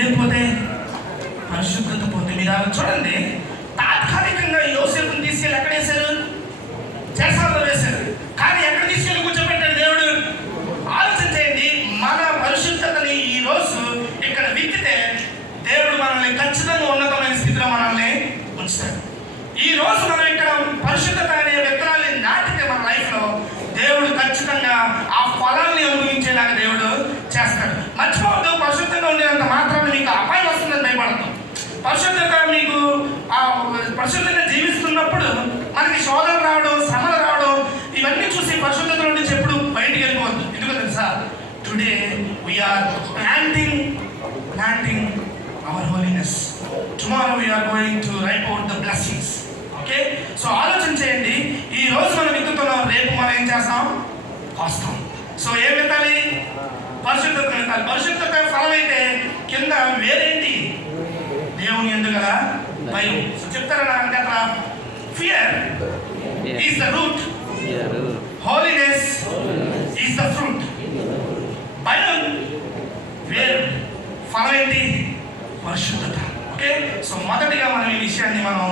ఏం పోతే? పరిశుద్ధత పోతే. మీరు చూడండి, తాత్కాలికంగా యోసేపుని తీసుకెళ్ళి ఎక్కడ వేశారు? చెరసాలలో వేశారు. కానీ ఎక్కడ తీసుకెళ్ళి కూర్చోబెట్టాడు దేవుడు? ఆలోచన చేయండి. మన పరిశుద్ధతని ఈ రోజు ఇక్కడ విత్తితే దేవుడు మనల్ని ఖచ్చితంగా ఉన్నతమైన స్థితిలో మనల్ని ఉంచుతాడు. ఈ రోజు మనం ఇక్కడ పరిశుద్ధత అనే విత్తనాన్ని నాటితే మన లైఫ్ లో దేవుడు ఖచ్చితంగా ఆ ఫలాన్ని అనుభవించేలాగా దేవుడు చేస్తాడు. మర్చిపోవద్దు, పరిశుద్ధంగా ఉండేంత మాత్రాన్ని మీకు అపాయం వస్తుందని భయపడతాం. పరిశుద్ధత మీకు పరిశుద్ధంగా జీవిస్తున్నప్పుడు మనకి శోధన రావడం, శ్రమలు రావడం, ఇవన్నీ చూసి పరిశుద్ధత నుండి ఎప్పుడు బయటికి వెళ్ళిపోవద్దు. ఎందుకో తెలుసా? Today we're planting our holiness. Tomorrow we're going to reap out the blessings. Okay, so ఆలోచన చేయండి. ఈ రోజు మనం విత్తుతున్నాం, రేపు మనం ఏం చేస్తాం? కోస్తాం. సో ఏం విత్తాలి? పరిశుద్ధత విత్తాలి. పరిశుద్ధత ఫలం అయితే కింద వేరేంటి? దేవుని యందు గల భయం. సో చెప్తారా నాకు అట్లా? Fear is the route, holiness is the fruit. భయం వేరు, ఫలం ఏంటి? పరిశుద్ధత. ఓకే, సో మొదటిగా మనం ఈ విషయాన్ని మనం